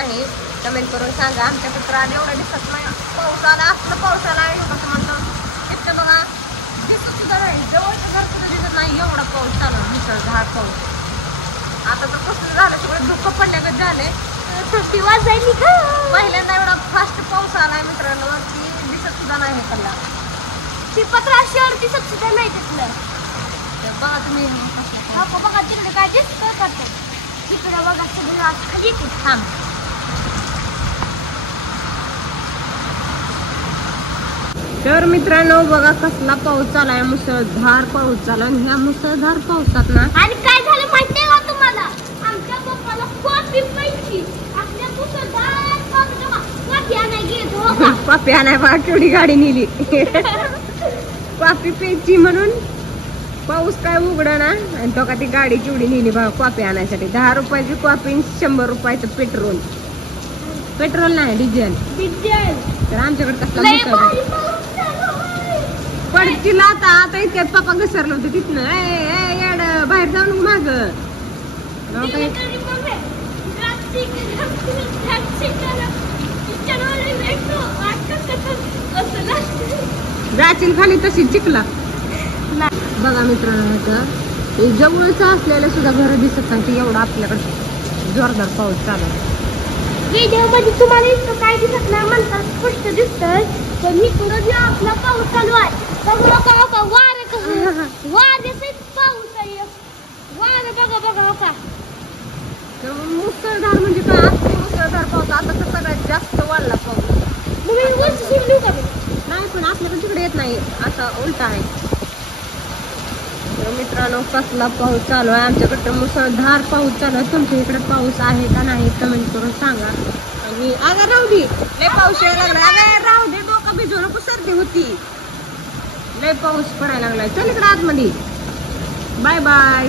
नाही कमेंट करून सांगा. आमच्याकडे तर आले एवढा दिसत नाही, पाऊस आला असलं पाऊस आला कसं म्हणलं इतकं बघा दिसत सुद्धा नाही, जवळचं घर सुद्धा दिसत नाही एवढा पाऊस चालू मुसळधार पाऊस. आता तर कसं झालं सगळं धुकं पडल्यागत झाले, वाजायली का पहिल्यांदा एवढा फास्ट पाऊस आलाय मित्रांनो की दिसत सुद्धा नाही हे कल्ला ती पत्राशिवर दिसत सुद्धा नाही तिथलं. बघा तुम्ही बघा तिकडे काय दिसतं करते तिकडे बघा सगळं खाली थांब. तर मित्रांनो बघा कसला पाऊस चालाय, मुसळधार पाऊस चालू आणि ह्या मुसळधार पावसात ना आणि काय झालं माहितीये का तुम्हाला, आमच्या पप्पाला कॉफी प्यायची आपल्या मुसळधार कॉफी आणायला गेलो. कॉफी आणाय बघा केवढी गाडी नेली कॉफी प्यायची म्हणून पाऊस काय उघडा ना आणि तो का ती गाडी केवढी नेली बघा कॉफी आणायसाठी. 10 रुपयाची कॉफी 100 रुपयाचं पेट्रोल, पेट्रोल नाही डिझेल. तर आमच्याकडे कसला पडतील आता इतक्यात पप्पा घसरलं होतं तिथनं येड बाहेर जाऊन माग जातील खाली तशी चिखला. बघा मित्रांनो जवळच असलेलं सुद्धा घर दिसत नाही एवढा आपल्याकडे जोरदार पाऊस चालू आहे. व्हिडिओ मध्ये तुम्हाला इतकं काय दिसत नाही म्हणतात स्पष्ट दिसतंय पण मी पुढे आपला पाऊस चालू आहे बघा वारे पाऊस आहे वारे बघा बघा का मुसळधार म्हणजे काय मुसळधार पाऊस आता तर सगळ्यात जास्त वाढला पाऊस. नाही पण आपल्याकडे तिकडे येत नाही असा उलटा आहे. मित्रांनो कसला पाऊस चालू आहे, आमच्याकडे तर मुसळधार पाऊस चालू आहे. तुमच्या इकडे पाऊस आहे का नाही कमेंट करून सांगा. आणि अगं राहू दे लय पाऊस यायला लागला, अगं राहू दे डोकं भिजू नको सर्दी होती, लय पाऊस पडायला लागलाय. चल इकडे आतमध्ये. Bye bye.